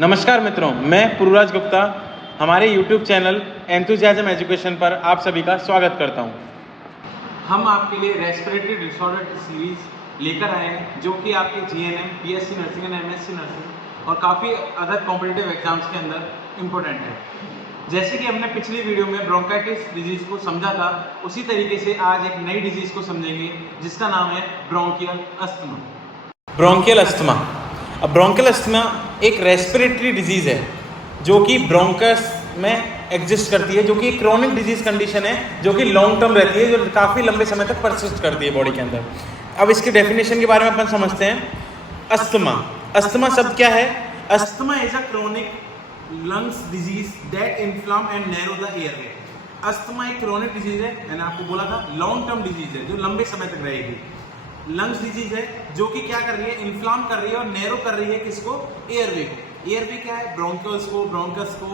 नमस्कार मित्रों, मैं पुरुराज गुप्ता हमारे YouTube चैनल एंथुसियाज्म एजुकेशन पर आप सभी का स्वागत करता हूं। हम आपके लिए रेस्पिरेटरी डिसऑर्डर सीरीज लेकर आए हैं जो कि आपके GNM, BSc nursing and MSc nursing और काफ़ी अदर कॉम्पिटिटिव एग्जाम्स के अंदर इम्पोर्टेंट है। जैसे कि हमने पिछली वीडियो में ब्रोंकाइटिस डिजीज़ को समझा था, उसी तरीके से आज एक नई डिजीज़ को समझेंगे जिसका नाम है ब्रोंकियल अस्थमा। Bronchial asthma. अब ब्रोंकियल अस्थमा एक रेस्पिरेटरी डिजीज़ है जो कि ब्रोंकस में एग्जिस्ट करती है, जो कि एक क्रोनिक डिजीज कंडीशन है जो कि लॉन्ग टर्म रहती है, जो काफ़ी लंबे समय तक परसिस्ट करती है बॉडी के अंदर। अब इसके डेफिनेशन के बारे में अपन समझते हैं। अस्थमा, अस्थमा शब्द क्या है? Asthma is a chronic lungs disease that inflame and narrow the airway. Asthma एक क्रोनिक डिजीज है, मैंने आपको बोला था लॉन्ग टर्म डिजीज है जो लंबे समय तक रहेगी। लंग्स डिजीज है जो कि क्या कर रही है, इन्फ्लाम कर रही है और नैरो कर रही है किसको? एयरवे को। एयरवे क्या है? ब्रोंकस को,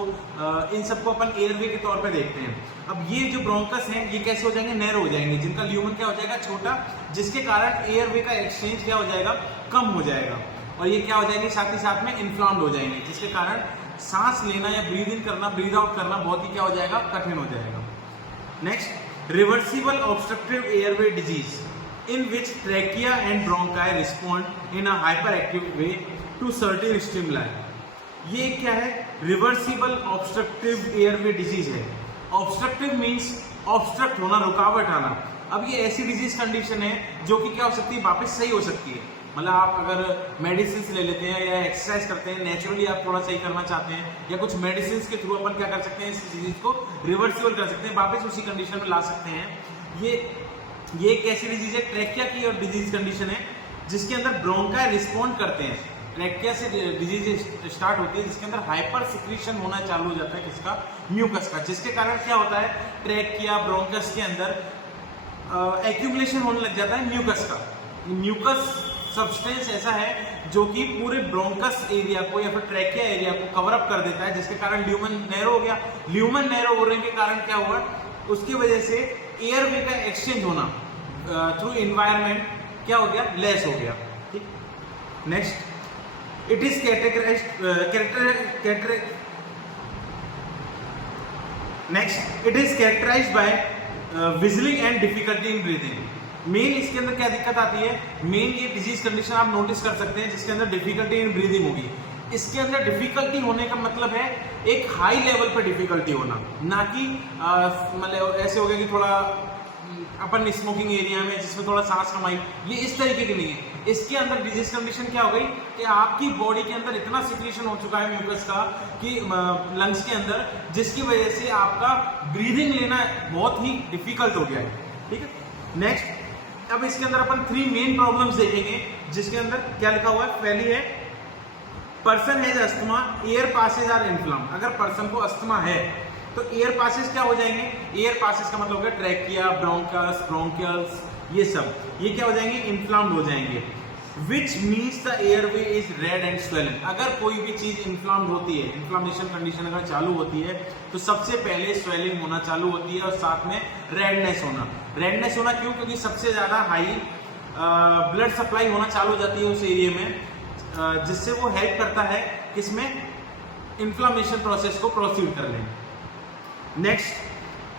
इन सबको अपन एयरवे के तौर पे देखते हैं। अब ये जो ब्रोंकस हैं ये कैसे हो जाएंगे? नैरो हो जाएंगे, जिनका ल्यूमन क्या हो जाएगा? छोटा, जिसके कारण एयरवे का एक्सचेंज क्या हो जाएगा? कम हो जाएगा। और ये क्या हो जाएंगे? साथ ही साथ में इन्फ्लाम्ड हो जाएंगे, जिसके कारण सांस लेना या ब्रीद इन करना, ब्रीद आउट करना बहुत ही क्या हो जाएगा? कठिन हो जाएगा। Next, reversible obstructive airway disease in which trachea and bronchi respond in a hyperactive way to certain stimuli। ये क्या है? रिवर्सिबल ऑब्स्ट्रक्टिव एयरवे डिजीज है। ऑब्स्ट्रक्टिव मींस ऑब्स्ट्रक्ट होना, रुकावट आना। अब ये ऐसी डिजीज कंडीशन है जो कि क्या हो सकती है? वापस सही हो सकती है। मतलब आप अगर मेडिसिन ले लेते हैं या एक्सरसाइज करते हैं, नेचुरली आप थोड़ा सही करना चाहते हैं, या कुछ मेडिसिन के थ्रू अपन क्या कर सकते हैं? इस डिजीज को रिवर्सिबल कर सकते हैं, वापस उसी कंडीशन में ला सकते हैं। ये एक ऐसी डिजीज है, ट्रैकिया की और डिजीज कंडीशन है जिसके अंदर ब्रोंकाई रिस्पॉन्ड करते हैं। ट्रैकिया से डिजीज स्टार्ट होती है जिसके अंदर हाइपर सिक्रीशन होना चालू हो जाता है किसका? म्यूकस का, जिसके कारण क्या होता है? ट्रैकिया ब्रोंकस के अंदर एक्यूमुलेशन होने लग जाता है म्यूकस का। म्यूकस सब्सटेंस ऐसा है जो कि पूरे ब्रोंकस एरिया को या फिर ट्रैकिया एरिया को कवर अप कर देता है, जिसके कारण ल्यूमन नैरो हो गया। ल्यूमन नैरो होने के कारण क्या हुआ? उसकी वजह से एयरवे का एक्सचेंज होना थ्रू एनवायरनमेंट क्या हो गया? लेस हो गया। ठीक। Next, it is characterised by whistling and difficulty in breathing. मेन इसके अंदर क्या दिक्कत आती है? मेन ये डिजीज कंडीशन आप नोटिस कर सकते हैं जिसके अंदर डिफिकल्टी इन ब्रीदिंग होगी। इसके अंदर डिफिकल्टी होने का मतलब है एक हाई लेवल पर डिफिकल्टी होना, ना कि मतलब ऐसे हो गया कि थोड़ा अपन स्मोकिंग एरिया में जिसमें थोड़ा सांस कमाई, ये इस तरीके की नहीं है। इसके अंदर डिजीज कंडीशन क्या हो गई कि आपकी बॉडी के अंदर इतना सिक्रीशन हो चुका है म्यूकस का कि लंग्स के अंदर, जिसकी वजह से आपका ब्रीदिंग लेना बहुत ही डिफिकल्ट हो गया है। ठीक है। नेक्स्ट, अब इसके अंदर अपन 3 मेन प्रॉब्लम्स देखेंगे जिसके अंदर क्या लिखा हुआ है? पहली है person has asthma, air passage are inflame. अगर पर्सन को अस्थमा है तो एयर पासेज क्या हो जाएंगे? एयर पासेज का मतलब है ट्रैकिया, ब्रोंकस, ब्रोंकियल्स, ये सब ये क्या हो जाएंगे? इन्फ्लाम्ड हो जाएंगे। Which means the airway is red and swollen. अगर कोई भी चीज इन्फ्लाम्ड होती है, इन्फ्लामेशन कंडीशन अगर चालू होती है तो सबसे पहले स्वेलिंग होना चालू होती है और साथ में रेडनेस होना। रेडनेस होना क्यों? क्योंकि सबसे ज्यादा हाई ब्लड सप्लाई होना चालू हो जाती है उस एरिया में, जिससे वो हेल्प करता है किसमें? इन्फ्लामेशन प्रोसेस को प्रोसीड करने में। Next,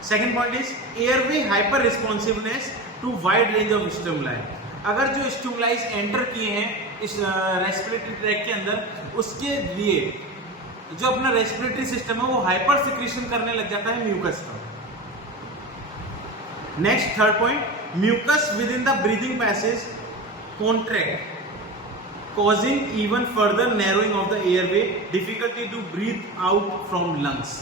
second point is airway hyper responsiveness to wide range of stimuli. अगर जो स्टिमुलाइज एंटर किए हैं इस रेस्पिरेटरी ट्रैक के अंदर, उसके लिए जो अपना रेस्पिरेटरी सिस्टम है वो हाइपर सिक्रीशन करने लग जाता है म्यूकस का। Next, third point, mucus within the breathing passage contract causing even further narrowing of the airway, difficulty to breathe out from lungs।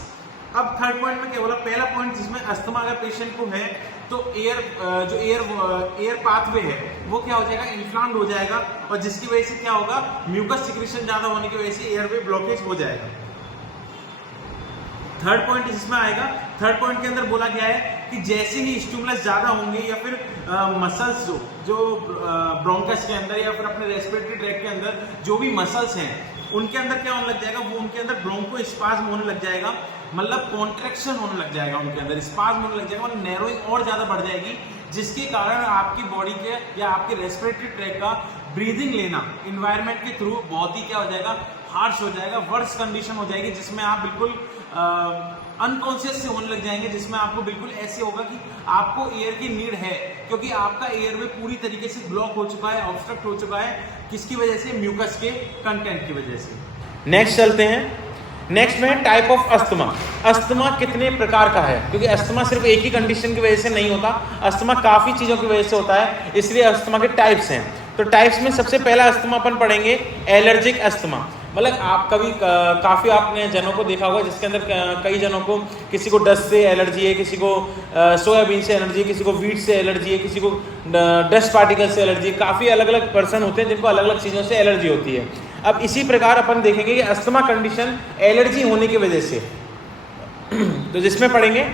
अब थर्ड पॉइंट में क्या बोला? पहला पॉइंट जिसमें अस्थमा अगर पेशेंट को है तो एयर पाथवे है वो क्या हो जाएगा? इन्फ्लाम्ड हो जाएगा, और जिसकी वजह से क्या होगा? म्यूकस सिक्रीशन ज्यादा होने की वजह से एयरवे ब्लॉकेज हो जाएगा। थर्ड पॉइंट इसमें आएगा। थर्ड पॉइंट के अंदर बोला गया है कि जैसे ही स्टिमुलस ज्यादा होंगे या फिर मसल्स जो ब्रोंकस के अंदर या फिर अपने रेस्पिरेटरी ट्रैक के अंदर जो भी मसल्स हैं उनके अंदर क्या होने लग जाएगा? वो उनके अंदर ब्रोंको स्पाज्म होने लग जाएगा, मतलब कॉन्ट्रैक्शन होने लग जाएगा उनके अंदर, स्पाज्म होने लग जाएगा और नैरोइंग और ज्यादा बढ़ जाएगी, जिसके कारण आपकी बॉडी के या आपके रेस्पिरेटरी ट्रैक का ब्रीदिंग लेना इन्वायरमेंट के थ्रू बहुत ही क्या हो जाएगा? हार्श हो जाएगा, वर्स्ट कंडीशन हो जाएगी, जिसमें आप बिल्कुल अनकॉन्शियस से होने लग जाएंगे, जिसमें आपको बिल्कुल ऐसे होगा कि आपको एयर की नीड है, क्योंकि आपका एयर वे पूरी तरीके से ब्लॉक हो चुका है, ऑब्स्ट्रक्ट हो चुका है। किसकी वजह से? म्यूकस के कंटेंट की वजह से। नेक्स्ट चलते हैं। नेक्स्ट में टाइप ऑफ अस्थमा। अस्थमा कितने प्रकार का है, क्योंकि अस्थमा सिर्फ एक ही कंडीशन की वजह से नहीं होता, अस्थमा काफ़ी चीज़ों की वजह से होता है, इसलिए अस्थमा के टाइप्स हैं। तो टाइप्स में सबसे पहला अस्थमा अपन पढ़ेंगे एलर्जिक अस्थमा। मतलब आप कभी काफ़ी आपने जनों को देखा होगा जिसके अंदर कई जनों को, किसी को डस्ट से एलर्जी है, किसी को सोयाबीन से एलर्जी है, किसी को वीट से एलर्जी है, किसी को डस्ट पार्टिकल से एलर्जी है। काफ़ी अलग अलग पर्सन होते हैं जिनको अलग अलग चीज़ों से एलर्जी होती है। अब इसी प्रकार अपन देखेंगे कि अस्थमा कंडीशन एलर्जी होने की वजह से, तो जिसमें पढ़ेंगे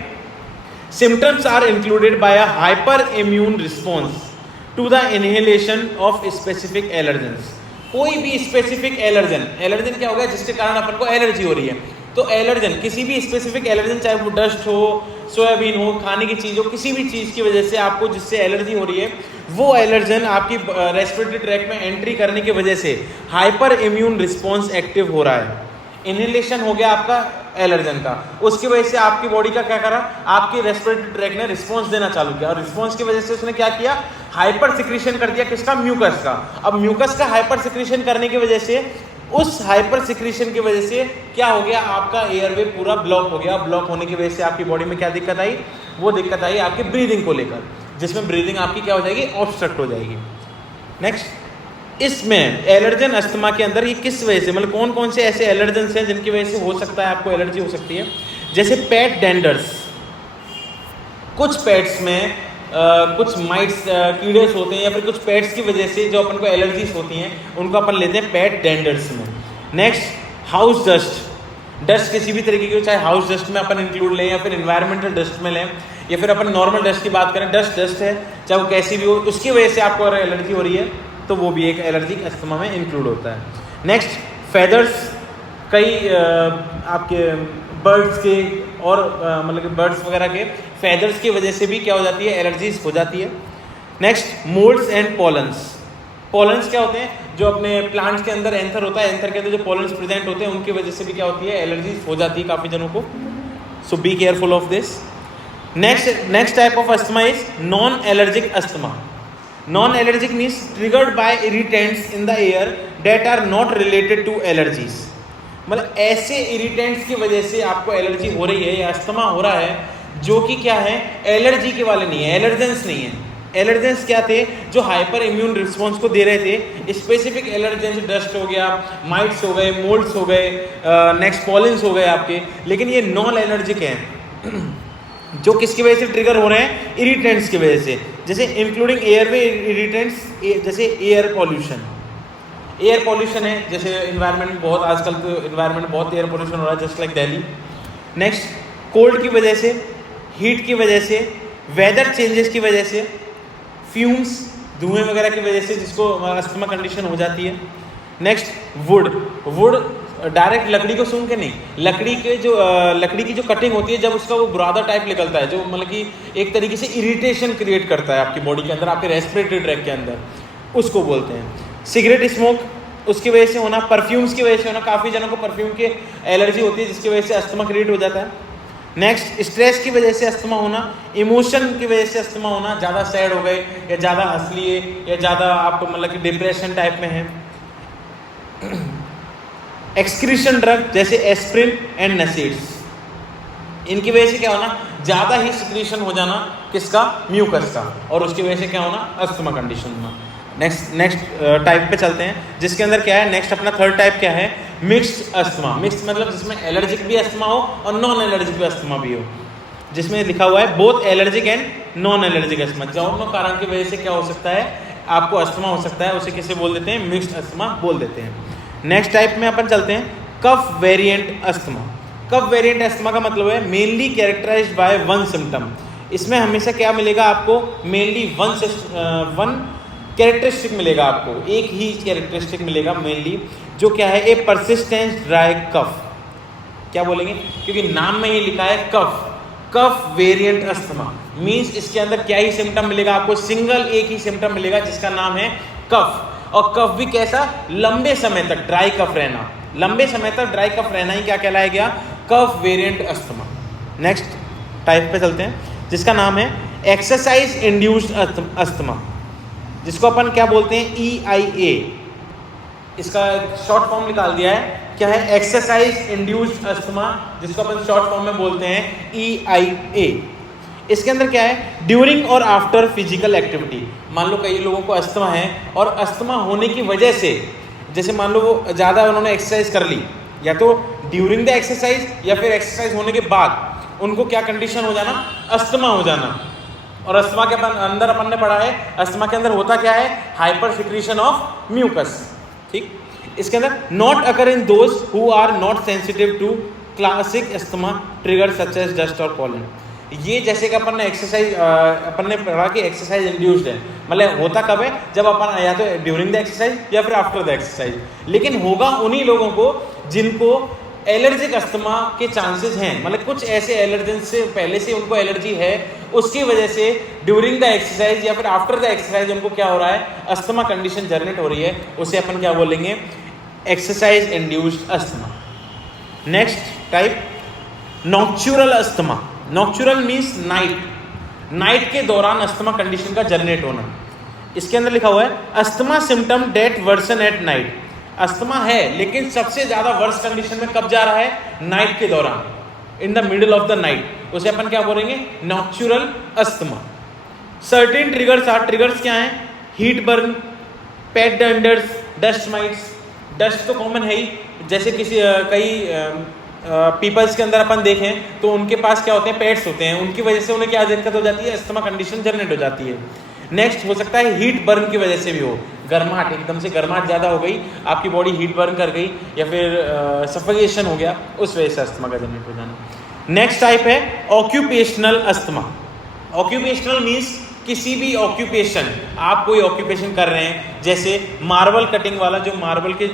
symptoms are included by a hyper immune response to the inhalation of specific allergens. कोई भी स्पेसिफिक एलर्जन, एलर्जन क्या होगा? जिसके कारण अपन को एलर्जी हो रही है। तो एलर्जन, किसी भी स्पेसिफिक एलर्जन, चाहे वो डस्ट हो, सोयाबीन हो, खाने की चीज़ हो, किसी भी चीज़ की वजह से आपको जिससे एलर्जी हो रही है, वो एलर्जन आपकी रेस्पिरेटरी ट्रैक में एंट्री करने की वजह से हाइपर इम्यून रिस्पॉन्स एक्टिव हो रहा है। इनहेलेशन हो गया आपका एलर्जन का, उसकी वजह से आपकी बॉडी का क्या करा? आपकी रेस्पिरेटरी ट्रैक ने रिस्पॉन्स देना चालू किया, और रिस्पॉन्स की वजह से उसने क्या किया? हाइपर सिक्रीशन कर दिया। किसका? म्यूकस का। अब म्यूकस का हाइपर सिक्रीशन करने की वजह से, उस हाइपर सिक्रीशन की वजह से क्या हो गया? आपका एयरवे पूरा ब्लॉक हो गया। ब्लॉक होने की वजह से आपकी बॉडी में क्या दिक्कत आई? वो दिक्कत आई आपकी ब्रीदिंग को लेकर, जिसमें ब्रीदिंग आपकी क्या हो जाएगी? ऑब्स्ट्रक्ट हो जाएगी। नेक्स्ट, इसमें एलर्जन अस्थमा के अंदर ये किस वजह से, मतलब कौन कौन से ऐसे एलर्जेंस हैं जिनकी वजह से हो सकता है आपको एलर्जी हो सकती है? जैसे पेट डेंडर्स, कुछ पेट्स में कुछ माइट्स कीड़े होते हैं, या फिर कुछ पेट्स की वजह से जो अपन को एलर्जीज होती हैं, उनको अपन लेते हैं पेट डेंडर्स में। Next, house dust. डस्ट किसी भी तरीके की, चाहे हाउस डस्ट में अपन इंक्लूड लें, या फिर इन्वायरमेंटल डस्ट में लें, या फिर अपन नॉर्मल डस्ट की बात करें, डस्ट है, चाहे वो कैसी भी हो, उसकी वजह से आपको अगर एलर्जी हो रही है तो वो भी एक एलर्जिक अस्थमा में इंक्लूड होता है। Next, feathers. कई आपके बर्ड्स के और मतलब कि बर्ड्स वगैरह के फेदर्स की वजह से भी क्या हो जाती है? एलर्जीज हो जाती है। Next, moulds and pollens. Pollens क्या होते हैं? जो अपने प्लांट्स के अंदर एंथर होता है, एंथर के अंदर जो पॉलन्स प्रेजेंट होते हैं, उनकी वजह से भी क्या होती है? एलर्जीज हो जाती है काफ़ी जनों को। So be careful of this. Next type of asthma is non allergic asthma. Non allergic means triggered by irritants in the air that are not related to allergies. मतलब ऐसे इरिटेंट्स की वजह से आपको एलर्जी हो रही है या अस्थमा हो रहा है, जो कि क्या है? एलर्जी के वाले नहीं है, एलर्जेंस नहीं है। एलर्जेंस क्या थे? जो हाइपर इम्यून रिस्पॉन्स को दे रहे थे। स्पेसिफिक एलर्जेंस डस्ट हो गया, माइट्स हो गए, मोल्ड्स हो गए, नेक्स्ट पॉलिन्स हो गए आपके, लेकिन ये नॉन एलर्जिक हैं जो किसकी वजह से ट्रिगर हो रहे हैं? इरिटेंट्स की वजह से। जैसे इंक्लूडिंग एयरवे इरिटेंट्स, जैसे एयर पॉल्यूशन। एयर पॉल्यूशन है, जैसे इन्वायरमेंट बहुत, आजकल तो इन्वायरमेंट बहुत एयर पॉल्यूशन हो रहा है, just like Delhi. Next, cold की वजह से, हीट की वजह से, वेदर चेंजेस की वजह से, फ्यूम्स, धुएं वगैरह की वजह से, जिसको अस्थमा कंडीशन हो जाती है। नेक्स्ट, वुड डायरेक्ट लकड़ी को सूंघ के नहीं, लकड़ी की जो कटिंग होती है, जब उसका वो बुरादा टाइप निकलता है, जो मतलब कि एक तरीके से इरिटेशन क्रिएट करता है आपकी बॉडी के अंदर, आपके रेस्पिरेटरी ट्रैक के अंदर, उसको बोलते हैं। सिगरेट स्मोक, उसकी वजह से होना, परफ्यूम्स की वजह से होना, काफ़ी जनों को परफ्यूम की एलर्जी होती है, जिसकी वजह से अस्थमा क्रिएट हो जाता है। नेक्स्ट, स्ट्रेस की वजह से अस्थमा होना, इमोशन की वजह से अस्थमा होना, ज़्यादा सैड हो गए, या ज़्यादा हंस लिए, या ज़्यादा आपको मतलब कि डिप्रेशन टाइप में है। एक्सक्रीशन ड्रग जैसे एस्प्रिन एंड नसीड्स, इनकी वजह से क्या होना? ज़्यादा ही सिक्रीशन हो जाना, किसका? म्यूकस का, और उसकी वजह से क्या होना? अस्थमा कंडीशन होना। नेक्स्ट टाइप पे चलते हैं, जिसके अंदर क्या है? नेक्स्ट अपना थर्ड टाइप क्या है? Mixed asthma. मिक्स्ड मतलब जिसमें एलर्जिक भी अस्थमा हो और नॉन एलर्जिक भी अस्थमा भी हो, जिसमें लिखा हुआ है both allergic and non allergic asthma. दोनों कारण की वजह से क्या हो सकता है? आपको अस्थमा हो सकता है, उसे किसे बोल देते हैं? मिक्स्ड अस्थमा बोल देते हैं। नेक्स्ट टाइप में अपन चलते हैं, cough variant asthma. Cough variant asthma का मतलब है mainly characterised by one symptom. इसमें हमेशा क्या मिलेगा आपको? मेनली वन कैरेक्टरिस्टिक मिलेगा आपको, एक ही कैरेक्टरिस्टिक मिलेगा मेनली, जो क्या है? ए परसिस्टेंट ड्राई कफ। क्या बोलेंगे? क्योंकि नाम में ही लिखा है कफ, कफ वेरिएंट अस्थमा मीन्स इसके अंदर क्या ही सिम्टम मिलेगा आपको? सिंगल एक ही सिम्टम मिलेगा, जिसका नाम है कफ। और कफ भी कैसा? लंबे समय तक ड्राई कफ रहना, लंबे समय तक ड्राई कफ रहना ही क्या कहलाया गया? कफ वेरिएंट अस्थमा। नेक्स्ट टाइप पे चलते हैं जिसका नाम है एक्सरसाइज इंड्यूस्ड अस्थमा, जिसको अपन क्या बोलते हैं? EIA। इसका शॉर्ट फॉर्म निकाल दिया है, क्या है? एक्सरसाइज इंड्यूस्ड अस्थमा, जिसको अपन शॉर्ट फॉर्म में बोलते हैं EIA। इसके अंदर क्या है? ड्यूरिंग और आफ्टर फिजिकल एक्टिविटी। मान लो कई लोगों को अस्थमा है और अस्थमा होने की वजह से, जैसे मान लो वो ज़्यादा उन्होंने एक्सरसाइज कर ली, या तो ड्यूरिंग द एक्सरसाइज या फिर एक्सरसाइज होने के बाद उनको क्या कंडीशन हो जाना? अस्थमा हो जाना। और अस्थमा के अंदर अपन ने पढ़ा है, अस्थमा के अंदर होता क्या है? Hyper secretion of mucus. ठीक, इसके अंदर not occur in those who are not sensitive to classic asthma trigger such as dust और पॉलन। ये जैसे कि अपन ने एक्सरसाइज अपन ने पढ़ा कि एक्सरसाइज इंड्यूस्ड है, मतलब होता कब है? जब अपन या तो ड्यूरिंग द एक्सरसाइज या फिर आफ्टर द एक्सरसाइज। लेकिन होगा उन्हीं लोगों को जिनको एलर्जिक अस्थमा के चांसेस हैं, मतलब कुछ ऐसे एलर्जन से पहले से उनको एलर्जी है, उसकी वजह से ड्यूरिंग द एक्सरसाइज या फिर आफ्टर द एक्सरसाइज उनको क्या हो रहा है? अस्थमा कंडीशन जनरेट हो रही है, उसे अपन क्या बोलेंगे? Exercise induced asthma. Next type nocturnal asthma. Nocturnal means night के दौरान अस्थमा कंडीशन का जनरेट होना। इसके अंदर लिखा हुआ है asthma symptom that worsen at night. Asthma है लेकिन सबसे ज्यादा वर्स कंडीशन में कब जा रहा है? नाइट के दौरान, in the middle of the night. उसे अपन क्या बोलेंगे? Nocturnal asthma. Certain triggers are, triggers क्या हैं? Heartburn, pet danders, dust mites. Dust तो कॉमन है ही, जैसे किसी कई पीपल्स के अंदर अपन देखें तो उनके पास क्या होते हैं? पेट्स होते हैं, उनकी वजह से उन्हें क्या दिक्कत हो जाती है? अस्थमा कंडीशन जनरेट हो जाती है। नेक्स्ट हो सकता है हीट बर्न की वजह से भी हो, गर्माहट, एकदम से गर्माहट ज़्यादा हो गई, आपकी बॉडी हीट बर्न कर गई, या फिर सफोकेशन हो गया, उस वजह से अस्थमा का जनरेट हो जाना। नेक्स्ट टाइप है ऑक्यूपेशनल अस्थमा। ऑक्यूपेशनल मीन्स किसी भी ऑक्यूपेशन, आप कोई ऑक्यूपेशन कर रहे हैं, जैसे मार्बल कटिंग वाला, जो मार्बल के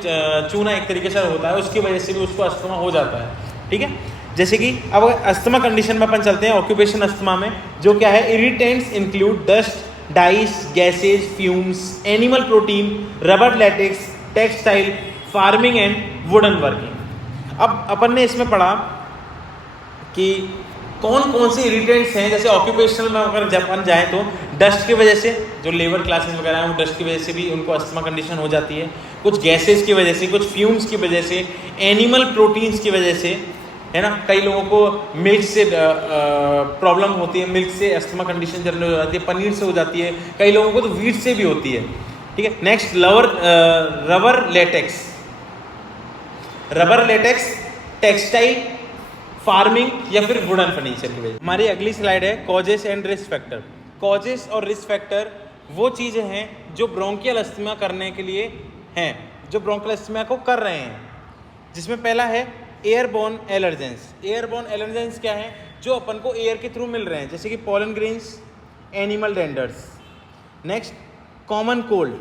चूना एक तरीके से होता है, उसकी वजह से भी उसको अस्थमा हो जाता है। ठीक है, जैसे कि अब अस्थमा कंडीशन में अपन चलते हैं ऑक्यूपेशन अस्थमा में, जो क्या है? Irritants include dust, dice, gases, fumes, animal protein, rubber latex, textile, farming and wooden working. अब अपन ने इसमें पढ़ा कि कौन कौन से इरिटेंट्स हैं। जैसे ऑक्यूपेशनल में अगर जापान जाए तो डस्ट की वजह से, जो लेबर क्लासेस वगैरह हैं वो डस्ट की वजह से भी उनको अस्थमा कंडीशन हो जाती है, कुछ गैसेस की वजह से, कुछ फ्यूम्स की वजह से, एनिमल प्रोटीन्स की वजह से, है ना। कई लोगों को मिल्क से प्रॉब्लम होती है, मिल्क से अस्थमा कंडीशन जनरेट हो जाती है, पनीर से हो जाती है, कई लोगों को तो वीट से भी होती है। ठीक है, next rubber latex, textile, farming या फिर वुडन फर्नीचर की वजह। हमारी अगली स्लाइड है causes and risk factor. Causes और रिस्क फैक्टर वो चीज़ें हैं जो ब्रोंकियल अस्थमा करने के लिए हैं, जो ब्रोंकियल अस्थमा को कर रहे हैं, जिसमें पहला है एयरबोर्न एलर्जेंस। एयरबोर्न एलर्जेंस क्या है? जो अपन को एयर के थ्रू मिल रहे हैं, जैसे कि pollen grains, animal danders. Next common cold,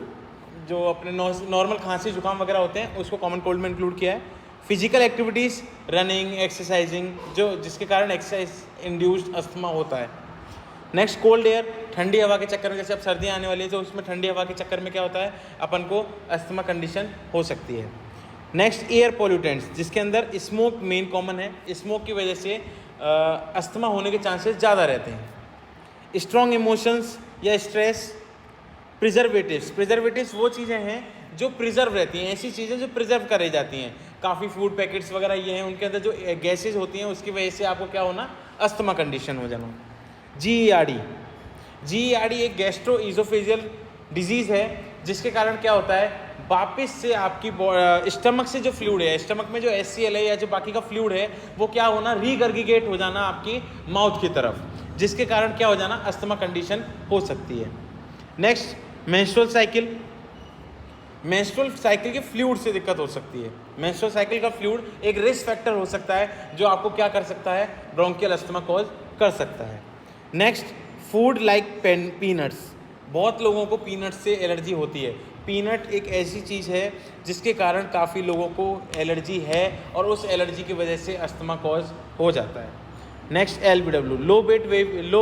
जो अपने नॉर्मल खांसी जुकाम वगैरह होते हैं, उसको कॉमन कोल्ड में इंक्लूड किया है। फिजिकल एक्टिविटीज़, रनिंग, एक्सरसाइजिंग, जो जिसके कारण एक्सरसाइज इंड्यूस्ड अस्थमा होता है। नेक्स्ट कोल्ड एयर, ठंडी हवा के चक्कर में, जैसे अब सर्दियाँ आने वाली है तो उसमें ठंडी हवा के चक्कर में क्या होता है? अपन को अस्थमा कंडीशन हो सकती है। नेक्स्ट एयर पोल्यूटेंट्स, जिसके अंदर स्मोक मेन कॉमन है, स्मोक की वजह से अस्थमा होने के चांसेस ज़्यादा रहते हैं। स्ट्रॉन्ग इमोशंस या स्ट्रेस। प्रिजर्वेटिव्स वो चीज़ें हैं जो प्रिजर्व रहती हैं, ऐसी चीज़ें जो प्रिजर्व करी जाती हैं, काफ़ी फूड पैकेट्स वगैरह ये हैं, उनके अंदर जो गैसेज होती हैं उसकी वजह से आपको क्या होना? अस्थमा कंडीशन हो जाना। GERD एक गैस्ट्रो ईजोफेजियल डिजीज़ है, जिसके कारण क्या होता है? वापस से आपकी स्टमक से जो फ्लूइड है, स्टमक में जो HCl है या जो बाकी का फ्लूइड है, वो क्या होना? रीगर्गिगेट हो जाना आपकी माउथ की तरफ, जिसके कारण क्या हो जाना? अस्थमा कंडीशन हो सकती है। नेक्स्ट मेंस्ट्रुअल साइकिल के फ्लूइड से दिक्कत हो सकती है। मेंस्ट्रुअल साइकिल का फ्लूइड एक रिस्क फैक्टर हो सकता है जो आपको क्या कर सकता है? ब्रोंकियल अस्थमा कॉज कर सकता है। नेक्स्ट फूड लाइक पीनट्स, बहुत लोगों को पीनट से एलर्जी होती है। पीनट एक ऐसी चीज़ है जिसके कारण काफ़ी लोगों को एलर्जी है और उस एलर्जी की वजह से अस्थमा कॉज हो जाता है। Next LBW, low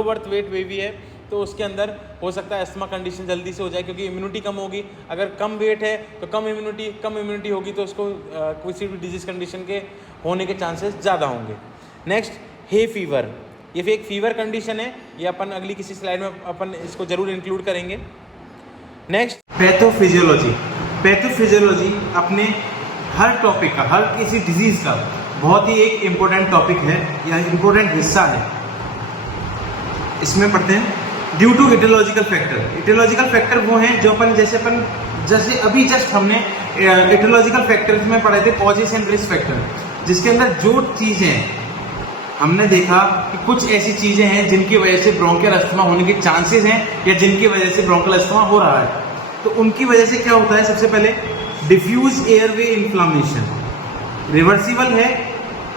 birth weight baby है, तो तो उसके अंदर हो सकता है अस्थमा कंडीशन जल्दी से हो जाए, क्योंकि इम्यूनिटी कम होगी। अगर कम वेट है तो कम इम्यूनिटी होगी तो उसको किसी भी डिजीज़ कंडीशन के होने के चांसेस ज़्यादा होंगे। Next, hay fever. ये एक फीवर कंडीशन है, ये अपन अगली किसी स्लाइड में अपन इसको जरूर इंक्लूड करेंगे। नेक्स्ट, पैथोफिजियोलॉजी अपने हर टॉपिक का, हर किसी डिजीज़ का बहुत ही एक इम्पोर्टेंट टॉपिक है या इम्पोर्टेंट हिस्सा है। इसमें पढ़ते हैं due to etiological factor. Etiological factor वो हैं जो जैसे अभी जस्ट हमने इटियोलॉजिकल फैक्टर्स में पढ़े थे कॉजेस एंड रिस्क फैक्टर, जिसके अंदर जो चीज़ें हमने देखा कि कुछ ऐसी चीज़ें हैं जिनकी वजह से ब्रोंकियल अस्थमा होने के चांसेस हैं या जिनकी वजह से ब्रोंकियल अस्थमा हो रहा है। तो उनकी वजह से क्या होता है, सबसे पहले डिफ्यूज एयरवे इन्फ्लामेशन, रिवर्सिबल है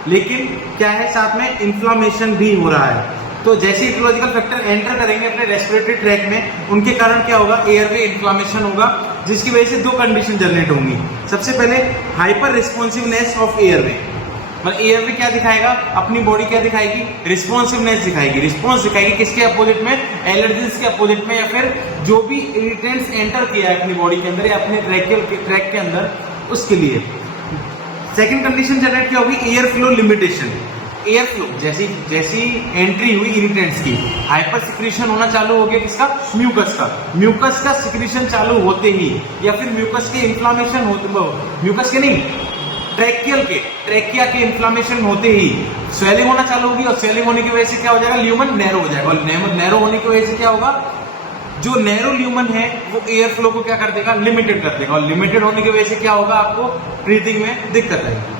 लेकिन क्या है साथ में इन्फ्लामेशन भी हो रहा है। तो जैसे इटियोलॉजिकल फैक्टर एंटर करेंगे अपने रेस्पिरेटरी ट्रैक में, उनके कारण क्या होगा, एयरवे इन्फ्लामेशन होगा, जिसकी वजह से दो कंडीशन जनरेट होंगी। सबसे पहले हाइपर रिस्पॉन्सिवनेस ऑफ एयरवे, मतलब एयरवे क्या दिखाएगा, अपनी बॉडी क्या दिखाएगी, रिस्पॉन्सिवनेस दिखाएगी। रिस्पॉन्स दिखाएगी किसके अपोजिट में, एलर्जीज के अपोजिट में, या फिर जो भी इरिटेंट्स एंटर किया है अपनी बॉडी के अंदर या अपने ट्रैक के अंदर, उसके लिए। सेकेंड कंडीशन जनरेट क्या होगी, air flow limitation. Air flow जैसी एंट्री हुई इरिटेंट्स की, हाइपर सिक्रीशन होना चालू हो गया किसका, म्यूकस का सिक्रीशन चालू होते ही, या फिर म्यूकस के इन्फ्लामेशन होते, म्यूकस के नहीं, ट्रैकिया के इन्फ्लामेशन होते ही स्वेलिंग होना चालू होगी, और स्वेलिंग होने की वजह से क्या हो जाएगा, ल्यूमन नैरो हो जाएगा, और नैरो होने की वजह से क्या होगा, जो नैरो ल्यूमन है वो एयर फ्लो को क्या कर देगा, लिमिटेड कर देगा, और लिमिटेड होने की वजह से क्या होगा, आपको ब्रीथिंग में दिक्कत आएगी।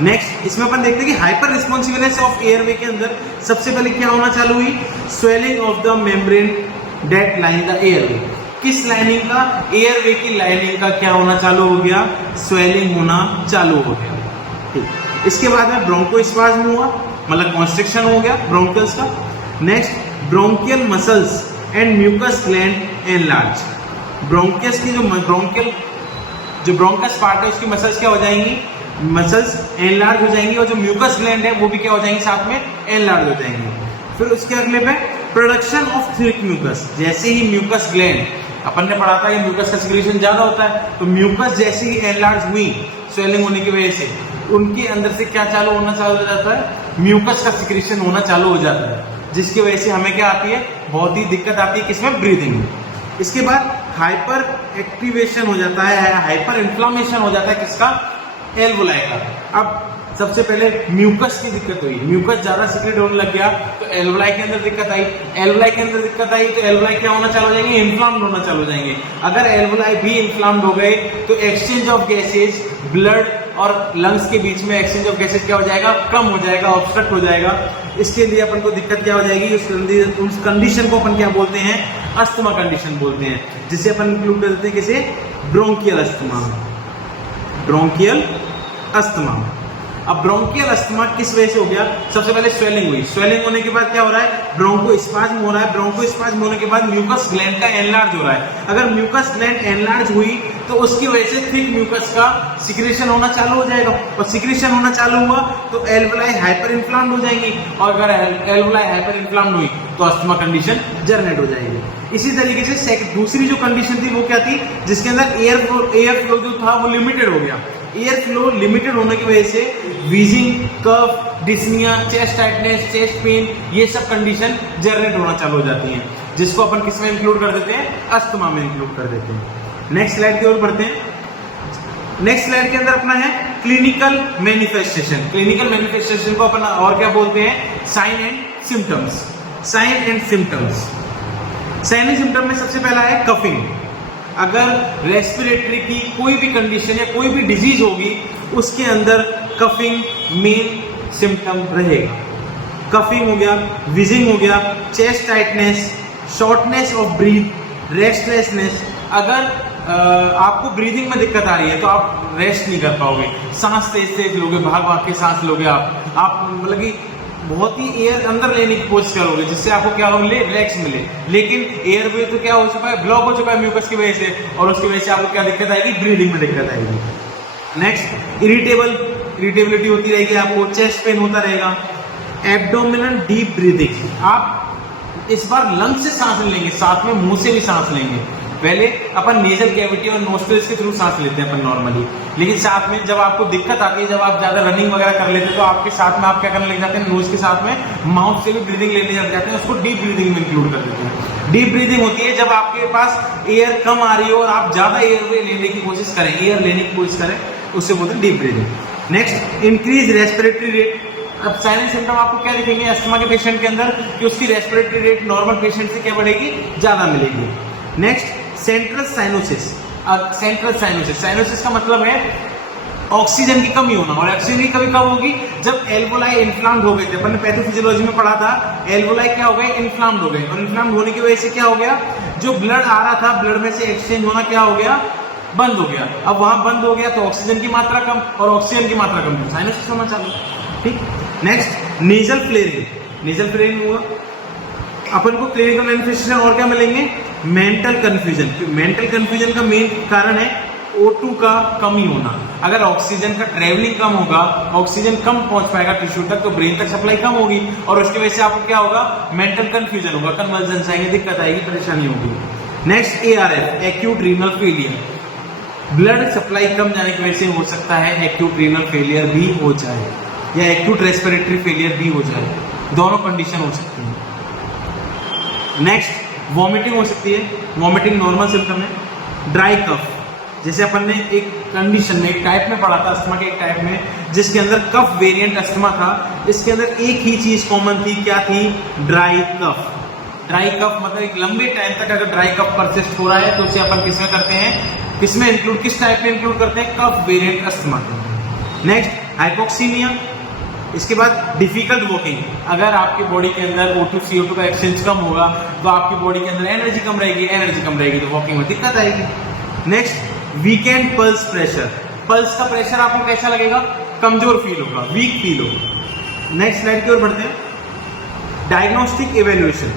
नेक्स्ट, इसमें अपन देखते हैं कि हाइपर रिस्पॉन्सिवनेस ऑफ एयरवे के अंदर सबसे पहले क्या होना चालू हुई, swelling of the membrane that line the airway. किस लाइनिंग का, एयरवे की लाइनिंग का क्या होना चालू हो गया, स्वेलिंग होना चालू हो गया। ठीक, इसके बाद में ब्रोंकोस्पाज्म हुआ, मतलब कॉन्स्ट्रिक्शन हो गया ब्रोंकियल्स का। Next, bronchial muscles and mucus gland enlarge. Bronchus की जो ब्रोंकस पार्ट है उसकी मसल्स क्या हो जाएंगी, मसल्स एनलार्ज हो जाएंगी, और जो म्यूकस ग्लैंड है वो भी क्या हो जाएंगी, साथ में एनलार्ज हो जाएंगी। फिर उसके अगले पे प्रोडक्शन ऑफ थिक म्यूकस। जैसे ही म्यूकस ग्लैंड, अपन ने पढ़ा था ये म्यूकस का सिक्रीशन ज्यादा होता है, तो म्यूकस जैसे ही एनलार्ज हुई स्वेलिंग होने की वजह से, उनके अंदर से क्या चालू होना चालू हो जाता है, म्यूकस का सिक्रीशन होना चालू हो जाता है, जिसकी वजह से हमें क्या आती है, बहुत ही दिक्कत आती है किसमें, ब्रीदिंग में। इसके बाद हाइपर एक्टिवेशन हो जाता है, हाइपर इन्फ्लामेशन हो जाता है किसका, एल्वोलाई का। अब सबसे पहले म्यूकस की दिक्कत हुई, म्यूकस ज्यादा सीक्रेट होने लग गया तो एल्वोलाई के अंदर दिक्कत आई, एल्वोलाई के अंदर दिक्कत आई तो एल्वोलाई क्या होना चालू हो जाएंगे, इन्फ्लाम्ड होना चालू हो जाएंगे। अगर एल्वोलाई भी इन्फ्लाम्ड हो गए तो एक्सचेंज ऑफ गैसेज, ब्लड और लंग्स के बीच में एक्सचेंज ऑफ गैसेज क्या हो जाएगा, कम हो जाएगा, ऑब्स्ट्रक्ट हो जाएगा। इसके लिए अपन को दिक्कत क्या हो जाएगी, उस कंडीशन को अपन क्या बोलते हैं, अस्थमा कंडीशन बोलते हैं, जिसे अपन इंक्लूड कर देते हैं किसे, ब्रोंकियल अस्थमा। Bronchial asthma. अब ब्रोंकियल अस्थमा किस वजह से हो गया, सबसे पहले स्वेलिंग हुई, स्वेलिंग होने के बाद क्या हो रहा है, ब्रोंकोस्पाज्म हो रहा है, ब्रोंकोस्पाज्म होने के बाद म्यूकस ग्लैंड का एनलार्ज हो रहा है। अगर म्यूकस ग्लैंड एनलार्ज हुई तो उसकी वजह से थिक म्यूकस का सिक्रीशन होना चालू हो जाएगा, और सिक्रीशन होना चालू हुआ तो एल्वोलाई हाइपर इन्फ्लाम्ड हो जाएंगी, और अगर एल्वोलाई हाइपर इन्फ्लाम्ड हुई तो अस्थमा कंडीशन जनरेट हो जाएगी। इसी तरीके से दूसरी जो कंडीशन थी वो क्या थी, जिसके अंदर एयर फ्लो जो था वो लिमिटेड हो गया। एयर फ्लो लिमिटेड होने की वजह से wheezing, cough, dyspnea, chest tightness, chest pain, ये सब कंडीशन जनरेट होना चालू हो जाती हैं, जिसको अपन किस में इंक्लूड कर देते हैं, अस्थमा में इंक्लूड कर देते हैं। नेक्स्ट स्लाइड की ओर बढ़ते हैं। नेक्स्ट स्लाइड के अंदर अपना है क्लिनिकल मैनिफेस्टेशन। क्लिनिकल मैनिफेस्टेशन को अपन और क्या बोलते हैं, sign and symptoms. Sign and symptoms, sign and symptom में सबसे पहला है कफिंग। अगर रेस्पिरेटरी की कोई भी कंडीशन या कोई भी डिजीज होगी उसके अंदर कफिंग मेन सिम्टम रहेगा। कफिंग हो गया, विजिंग हो गया, chest tightness, shortness of breath, restlessness. अगर आपको ब्रीदिंग में दिक्कत आ रही है तो आप रेस्ट नहीं कर पाओगे, सांस तेज तेज लोगे, भाग भाग के सांस लोगे, आप मतलब कि बहुत ही एयर अंदर लेने की कोशिश करोगे, जिससे आपको क्या हो मिले, रिलैक्स मिले। लेकिन एयरवे तो क्या हो चुका है, ब्लॉक हो चुका है म्यूकस की वजह से, और उसकी वजह से आपको क्या दिक्कत आएगी, ब्रीदिंग में दिक्कत आएगी। नेक्स्ट, इरिटेबिलिटी होती रहेगी आपको, चेस्ट पेन होता रहेगा, एब्डोमिनल डीप ब्रीदिंग। आप इस बार लंग्स से सांस लेंगे, साथ में मुंह से भी सांस लेंगे। पहले अपन नेजल कैविटी और नोस्ट्रिल्स के थ्रू सांस लेते हैं अपन नॉर्मली, लेकिन साथ में जब आपको दिक्कत आती है, जब आप ज्यादा रनिंग वगैरह कर लेते हैं, तो आपके साथ में आप क्या करने लग जाते हैं, नोज के साथ में माउथ से भी ब्रीदिंग लेने लग जाते हैं, उसको डीप ब्रीदिंग में इंक्लूड कर देते हैं। डीप ब्रीदिंग होती है जब आपके पास एयर कम आ रही हो और आप ज्यादा एयर लेने की कोशिश करें, एयर लेने की कोशिश करें, उससे बोलते हैं deep breathing. Next, increase respiratory rate. अब साइलेंट सिम्टम आपको क्या दिखेंगे अस्थमा के पेशेंट के अंदर, कि उसकी रेस्पिरेटरी रेट नॉर्मल पेशेंट से क्या बढ़ेगी, ज्यादा मिलेगी। Next, central cyanosis. अब सेंट्रल साइनोसिस, साइनोसिस का मतलब है ऑक्सीजन की कमी होना, और ऑक्सीजन की कमी कब होगी, जब एल्वोलाई इन्फ्लाम्ड हो गए थे। अपन ने पैथोफिजियोलॉजी में पढ़ा था, एल्वोलाई क्या हो गए, इन्फ्लाम्ड हो गए, और इन्फ्लाम्ड होने की वजह से क्या हो गया, जो ब्लड आ रहा था, ब्लड में से एक्सचेंज होना क्या हो गया, बंद हो गया। अब वहां बंद हो गया तो ऑक्सीजन की मात्रा कम, और ऑक्सीजन की मात्रा कम, साइनोसिस होना चालू। ठीक। Next, nasal flaring. Nasal flaring हुआ, अपन को क्लिनिकल मैनिफेस्टेशन और क्या मिलेंगे, मेंटल कंफ्यूजन। मेंटल कंफ्यूजन का मेन कारण है O2 का कमी होना। अगर ऑक्सीजन का ट्रेवलिंग कम होगा, ऑक्सीजन कम पहुंच पाएगा टिश्यू तक, तो ब्रेन तक सप्लाई कम होगी, और उसकी वजह से आपको क्या होगा, मेंटल कंफ्यूजन होगा, कन्वर्जेंस आएंगे, दिक्कत आएगी, परेशानी होगी। Next, ARF, acute renal failure. Blood supply कम जाने की वजह से हो सकता है एक्यूट रीनल फेलियर भी हो जाए, या एक्यूट रेस्पिरेटरी फेलियर भी हो जाए, दोनों कंडीशन हो सकती है। नेक्स्ट, वॉमिटिंग हो सकती है, वॉमिटिंग नॉर्मल सिम्टम है। ड्राई कफ, जैसे अपन ने एक कंडीशन में, एक टाइप में पढ़ा था अस्थमा के, एक टाइप में जिसके अंदर कफ वेरिएंट अस्थमा था, इसके अंदर एक ही चीज कॉमन थी, क्या थी, ड्राई कफ। ड्राई कफ मतलब एक लंबे टाइम तक अगर ड्राई कफ परसिस्ट हो रहा है, तो उसे अपन किसमें करते हैं, किसमें इंक्लूड, किस टाइप में इंक्लूड करते हैं, cough variant asthma. Next, hypoxaemia. इसके बाद डिफिकल्ट वॉकिंग, अगर आपकी बॉडी के अंदर O2 CO2 का एक्सचेंज कम होगा, तो आपकी बॉडी के अंदर एनर्जी कम रहेगी, एनर्जी कम रहेगी तो वॉकिंग में दिक्कत आएगी। Next, weekend pulse pressure. Pulse का प्रेशर आपको कैसा लगेगा, कमजोर फील होगा, वीक फील होगा। नेक्स्ट स्लाइड की ओर बढ़ते हैं। Diagnostic evaluation.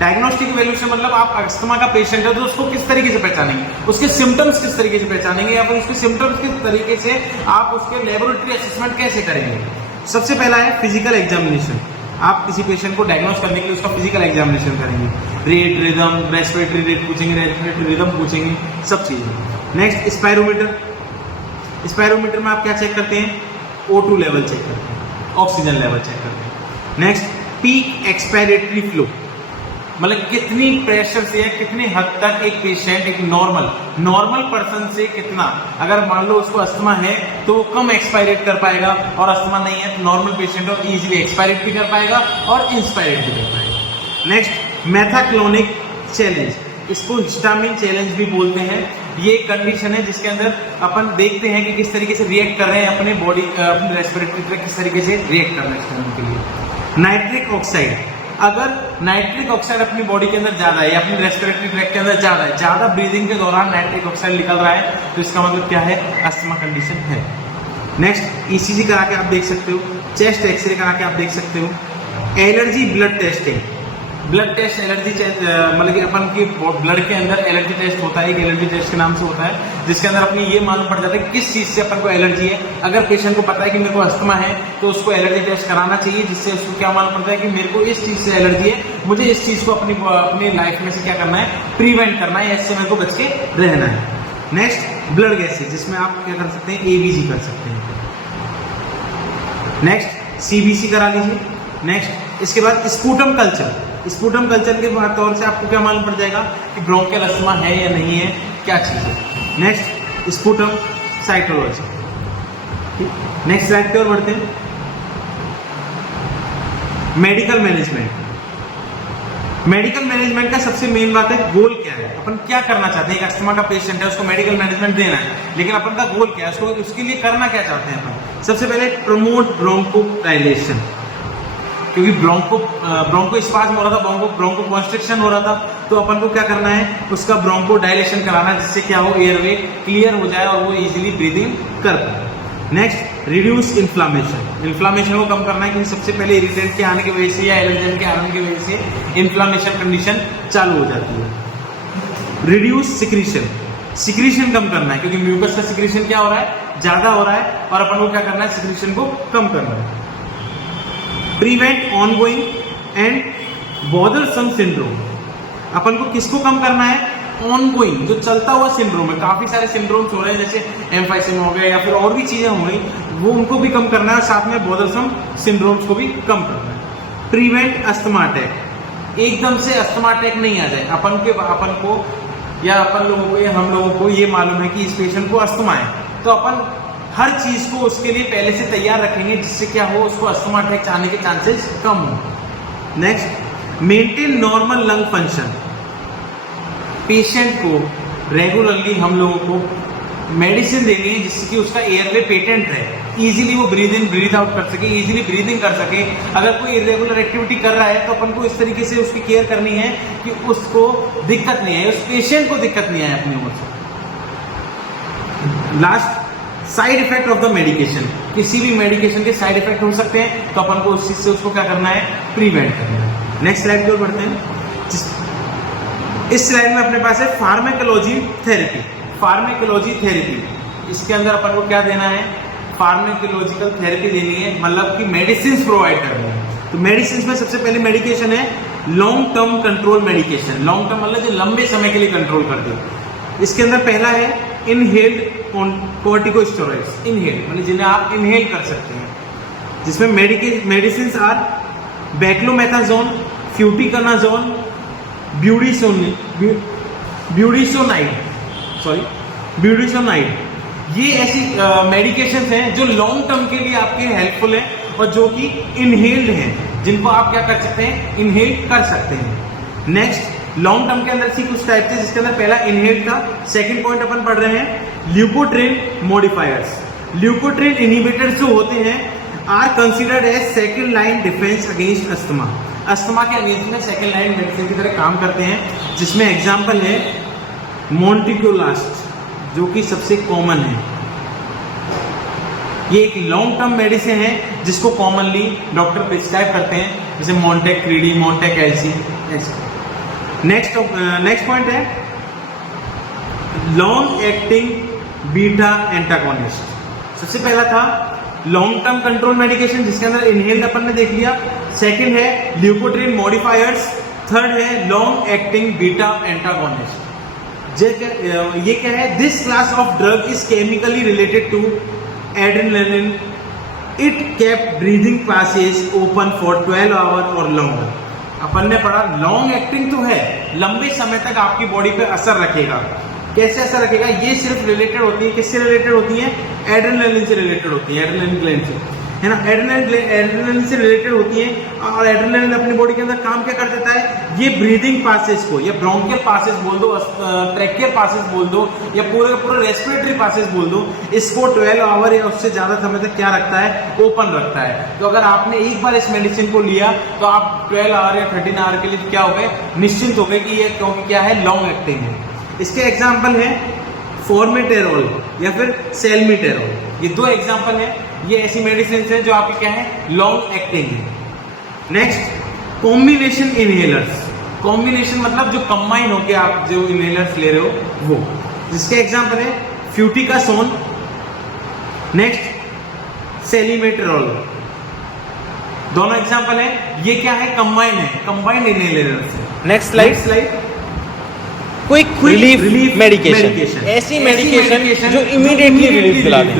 डायग्नोस्टिक इवेल्युएशन मतलब आप अस्थमा का पेशेंट है तो उसको किस तरीके से पहचानेंगे, उसके सिम्टम्स किस तरीके से पहचानेंगे, या फिर उसके सिम्टम्स किस तरीके से आप उसके लेबोरेटरी असेसमेंट कैसे करेंगे। सबसे पहला है फिजिकल एग्जामिनेशन। आप किसी पेशेंट को डायग्नोस करने के लिए उसका फिजिकल एग्जामिनेशन करेंगे, रेट, रिदम, रेस्पिरेटरी रेट पूछेंगे, रेस्पिरेटरी रिदम पूछेंगे, सब चीजें। Next, spirometer. स्पायरोमीटर में आप क्या चेक करते हैं, O2 लेवल चेक करते हैं, ऑक्सीजन लेवल चेक करते हैं। नेक्स्ट, पीक एक्सपायरेटरी फ्लो, मतलब कितनी प्रेशर से या कितने हद तक एक पेशेंट, एक नॉर्मल पर्सन से कितना, अगर मान लो उसको अस्थमा है तो वो कम एक्सपायरेट कर पाएगा, और अस्थमा नहीं है तो नॉर्मल पेशेंट हो इजीली एक्सपायरेट भी कर पाएगा और इंस्पायरेट भी कर पाएगा। नेक्स्ट, मेथाक्लोनिक चैलेंज, इसको हिस्टामिन चैलेंज भी बोलते हैं। ये एक कंडीशन है जिसके अंदर अपन देखते हैं कि किस तरीके से रिएक्ट कर रहे हैं अपने बॉडी, अपने रेस्पिरेटरी ट्रैक्ट किस तरीके से रिएक्ट कर रहे हैं हिस्टामिन के लिए। नाइट्रिक ऑक्साइड, अगर नाइट्रिक ऑक्साइड अपनी बॉडी के अंदर ज्यादा है या अपनी रेस्पिरेटरी ट्रैक्ट के अंदर ज्यादा है, ज्यादा ब्रीदिंग के दौरान नाइट्रिक ऑक्साइड निकल रहा है, तो इसका मतलब क्या है, अस्थमा कंडीशन है। नेक्स्ट, ECG करा के आप देख सकते हो, चेस्ट एक्सरे करा के आप देख सकते हो। Allergy blood testing, blood test allergy मतलब कि अपन की ब्लड के अंदर एलर्जी टेस्ट होता है, एक एलर्जी टेस्ट के नाम से होता है, जिसके अंदर अपनी ये मालूम पड़ जाता है किस चीज से अपन को एलर्जी है। अगर पेशेंट को पता है कि मेरे को अस्थमा है तो उसको एलर्जी टेस्ट कराना चाहिए, जिससे उसको क्या मालूम पड़ता है कि मेरे को इस चीज से एलर्जी है, मुझे इस चीज को अपनी लाइफ में से क्या करना है, प्रिवेंट करना है, इससे मेरे को बच के रहना है। नेक्स्ट, ब्लड गैसेज, जिसमें आप क्या कर सकते हैं, ABG कर सकते हैं। नेक्स्ट, CBC करा लीजिए। नेक्स्ट, इसके बाद स्पूटम कल्चर। स्पूटम कल्चर के तौर से आपको क्या मालूम पड़ जाएगा कि ब्रोंकियल अस्थमा है या नहीं है, क्या चीज है। Next, sputum cytology. Next slide की ओर बढ़ते हैं। Medical management. मेडिकल मैनेजमेंट का सबसे मेन बात है, गोल क्या है, अपन क्या करना चाहते हैं। एक अस्थमा का पेशेंट है, उसको मेडिकल मैनेजमेंट देना है, लेकिन अपन का गोल क्या है, उसको उसके लिए करना क्या चाहते हैं अपन। सबसे पहले प्रमोट ब्रोंकोडाइलेशन, क्योंकि ब्रोंको स्पाज्म हो रहा था, ब्रोंको कॉन्स्ट्रिक्शन हो रहा था, तो अपन को क्या करना है, उसका ब्रोंको डायलेशन कराना है, जिससे क्या हो, एयरवे क्लियर हो जाए और वो इजीली ब्रीदिंग कर पाए। Next, reduce inflammation. इन्फ्लामेशन को कम करना है, क्योंकि सबसे पहले इरिटेंट के आने की वजह से या एलर्जन के आने की वजह से इन्फ्लामेशन कंडीशन चालू हो जाती है। रिड्यूस सिक्रीशन, सिक्रीशन कम करना है, क्योंकि म्यूकस का सिक्रीशन क्या हो रहा है, ज्यादा हो रहा है, और अपन को क्या करना है, सिक्रीशन को कम करना है। Prevent ongoing and bothersome syndrome, अपन को किसको कम करना है? ऑनगोइंग, जो चलता हुआ सिंड्रोम है, काफी सारे सिंड्रोम्स हो रहे हैं जैसे एम्फाइसिस हो गए या फिर और भी चीजें हो गई, वो उनको भी कम करना है, साथ में बॉदरसम सिंड्रोम्स को भी कम करना है। प्रिवेंट अस्थमा अटैक, एकदम से अस्थमा अटैक नहीं आ जाए अपन को या अपन लोगों को या हम लोगों को ये मालूम है कि इस पेशेंट को अस्थमा है, तो अपन हर चीज को उसके लिए पहले से तैयार रखेंगे जिससे क्या हो, उसको अस्थमा अटैक आने के चांसेस कम हो। Next, maintain normal lung function, patient को रेगुलरली हम लोगों को मेडिसिन देनी है जिससे कि उसका एयरवे पेटेंट है, इजीली वो ब्रीद इन ब्रीद आउट कर सके, इजीली ब्रीदिंग कर सके। अगर कोई इरेगुलर एक्टिविटी कर रहा है तो अपन को इस तरीके से उसकी केयर करनी है कि उसको दिक्कत नहीं आए, उस पेशेंट को दिक्कत नहीं आए अपनी ओर से। Last, side effect of the medication, किसी भी मेडिकेशन के साइड इफेक्ट हो सकते हैं तो अपन को उस चीज से उसको क्या करना है? प्रिवेंट करना है। नेक्स्ट स्लाइड की ओर बढ़ते हैं। इस स्लाइड में अपने पास है फार्मेकोलॉजी थेरेपी। फार्मेकोलॉजी थेरेपी, इसके अंदर अपन को क्या देना है? फार्मेकोलॉजिकल थेरेपी देनी है, मतलब कि मेडिसिन प्रोवाइड करनी है। तो मेडिसिन में सबसे पहले मेडिकेशन है long term control medication. Long term मतलब जो लंबे समय के लिए कंट्रोल कर दे। इसके अंदर पहला है इनहेल्ड कॉर्टिकोस्टेरॉइड्स, इनहेल्ड मतलब जिन्हें आप इनहेल कर सकते हैं, जिसमें मेडिसिन आर बेक्लोमेथाजोन, फ्यूटिकनाजोन, ब्यूडिसोनाइड। ये ऐसी मेडिकेशंस हैं जो लॉन्ग टर्म के लिए आपके हेल्पफुल हैं और जो कि इनहेल्ड हैं, जिनको आप क्या कर सकते हैं? इनहेल कर सकते हैं। नेक्स्ट, लॉन्ग टर्म के अंदर सी कुछ टाइप थे, जिसके अंदर पहला इनहेल्ड था। सेकंड पॉइंट अपन पढ़ रहे हैं ल्यूकोट्रिन मॉडिफायर्स। ल्यूकोट्रिन इनहिबिटर्स जो होते हैं are considered as second line defence against asthma. Asthma के अगेंस्ट में सेकंड लाइन मेडिसिन की तरह काम करते हैं, जिसमें एग्जांपल है मोंटिक्यूलास्ट, जो कि सबसे कॉमन है। ये एक लॉन्ग टर्म मेडिसिन है जिसको कॉमनली डॉक्टर प्रिस्क्राइब करते हैं, जैसे मोंटेक क्रीडी, मोंटेक एलसी। नेक्स्ट पॉइंट है लॉन्ग एक्टिंग बीटा एंटागोनिस्ट। सबसे पहला था लॉन्ग टर्म कंट्रोल मेडिकेशन, जिसके अंदर इनहेल्ड अपन ने देख लिया। सेकंड है ल्यूकोट्रिन मॉडिफायर्स। थर्ड है लॉन्ग एक्टिंग बीटा एंटागोनिस्ट। ये क्या है? This class of drug is chemically related to adrenaline. It kept breathing passage open for 12 hour और लॉन्गर। अपन ने पढ़ा लॉन्ग एक्टिंग तो है, लंबे समय तक आपकी बॉडी पे असर रखेगा। कैसे असर रखेगा? ये सिर्फ रिलेटेड होती है, किससे रिलेटेड होती है? एड्रेनालिन से रिलेटेड होती है, एड्रेनालिन ग्लैंड से, है ना। एड्रेनालिन से रिलेटेड होती है और एड्रेनालिन अपनी बॉडी के अंदर काम क्या कर देता है? ये ब्रीदिंग पासेज को, या ब्रोंकियल पासेज बोल दो, ट्रैकियल पासेज बोल दो, या पूरे रेस्पिरेटरी पासेज बोल दो, इसको 12 आवर या उससे ज्यादा समय तक क्या रखता है? ओपन रखता है। तो अगर आपने एक बार इस मेडिसिन को लिया तो आप 12 आवर या 13 आवर के लिए क्या हो गए? निश्चिंत हो गए कि ये क्योंकि क्या है? लॉन्ग एक्टिंग है। इसके एग्जाम्पल है फॉर्मेटेरोल या फिर सेल्मीटेरोल। ये दो एग्जाम्पल है, ये ऐसी मेडिसिन है जो आपकी क्या है? लॉन्ग एक्टिंग है। Next, combination inhalers. कॉम्बिनेशन मतलब जो कंबाइन होके आप जो इनहेलर्स ले रहे हो वो, जिसके एग्जाम्पल है फ्यूटिकासोन, नेक्स्ट सेलिमेटेरोल। दोनों एग्जाम्पल है, ये क्या है? कंबाइन है, कंबाइंड इनहेलर्स है। Next slide. Quick relief medication, ऐसी मेडिकेशन जो इमीडिएटली रिलीफ दिला दें।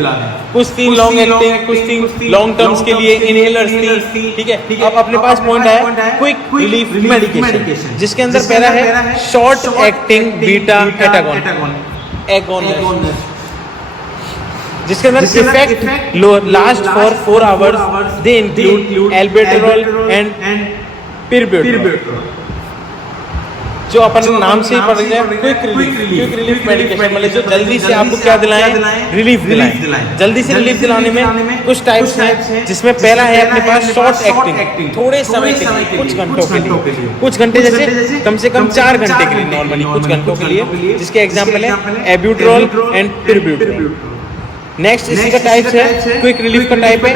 कुछ थी लॉन्ग एक्टिंग, कुछ थी लॉन्ग टर्म्स के लिए इनहेलर्स थी, ठीक है। अब अपने पास पॉइंट है क्विक रिलीफ मेडिकेशन, जिसके अंदर पहला है शॉर्ट एक्टिंग बीटा एगोनिस्ट, जिसके अंदर effect last for 4 hours. They include albendazole and pirbuterol. जो अपन नाम से ही पढ़ रहे हैं, क्विक रिलीफ मेडिकेशन, मतलब जो जल्दी से आपको क्या दिलाएं? रिलीफ दिलाएं। जल्दी से रिलीफ दिलाने में कुछ टाइप्स हैं, जिसमें पहला है अपने पास शॉर्ट एक्टिंग, थोड़े समय के लिए, कुछ घंटों के लिए, कुछ घंटे जैसे कम से कम 4 घंटे के लिए, नॉर्मली कुछ घंटों के लिए, जिसके एग्जाम्पल है एब्यूट्रोल एंड पिरिब्यूट्रोल। नेक्स्ट इसी का टाइप है, क्विक रिलीफ का टाइप है